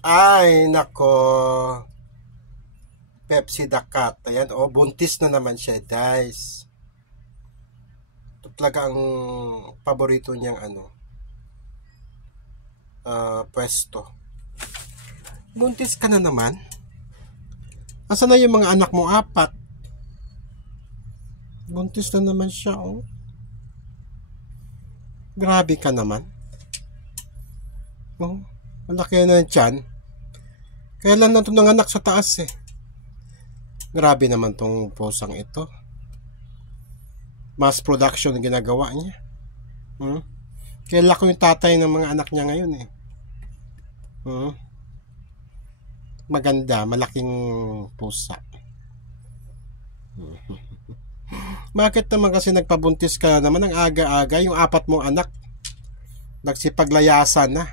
Ay, nako. Pepsi the Cat. Ayan, buntis na naman siya, guys. Ito talaga ang paborito niyang pwesto. Buntis ka na naman? Asa na yung mga anak mo? 4. Buntis na naman siya, oh. Grabe ka naman. Oh, malaki na yung tiyan. Kailan na ito nanganak sa taas eh. Grabe naman tong pusang ito. Mass production ang ginagawa niya. Kailan ko yung tatay ng mga anak niya ngayon eh. Maganda, malaking pusa. Bakit naman kasi nagpabuntis ka naman ng aga-aga? Yung 4 mong anak nagsipaglayasan na.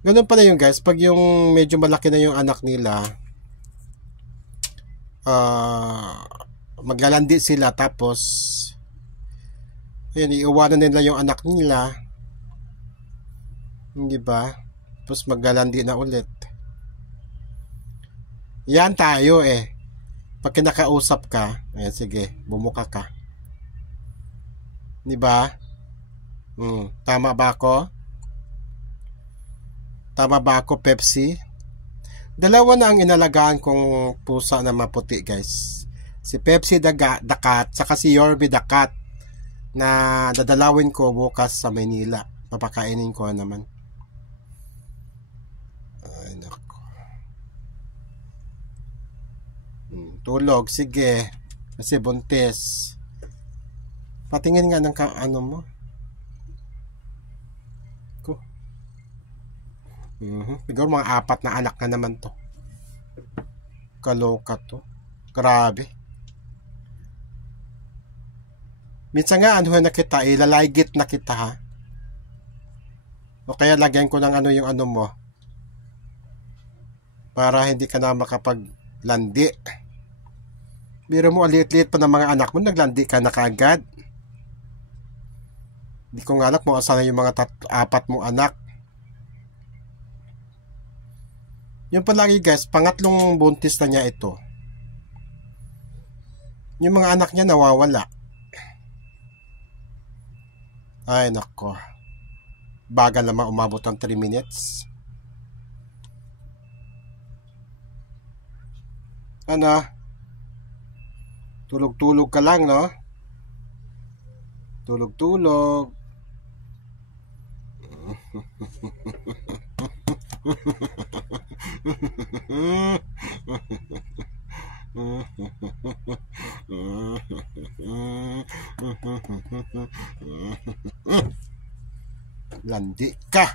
Ganun pa na yun, guys. Pag yung medyo malaki na yung anak nila, maglalandi sila, tapos ayun, iiwanan nila yung anak nila, hindi ba? Tapos maglalandi na ulit. Yan tayo eh. Pag kinakausap ka, ayan, sige, bumuka ka, di ba? Tama ba ako? Tama ba ako, Pepsi? Dalawa na ang inalagaan kong pusa na maputi, guys. Si Pepsi the Cat, saka si Yorby the Cat, na dadalawin ko bukas sa Manila. Papakainin ko naman. Ay, nako. Tulog, sige. Kasi buntis. Patingin nga ng ano mo. Siguro mga 4 na anak na naman to. Kaloka to. Grabe. Minsan nga na kita, ilalaygit na kita ha. O kaya lagyan ko ng yung mo. Para hindi ka na makapaglandi. Biro mo, aliit-liit pa ng mga anak mo, naglandi ka na kaagad. Hindi ko nga anak mo asan na yung mga 4 mong anak. Yung palagi, guys, pangatlong buntis na niya ito. Yung mga anak niya nawawala. Ay, nako. Bagal naman umabot ng 3 minutes. Ano? Tulog-tulog ka lang, no? Tulog-tulog. Landi ka.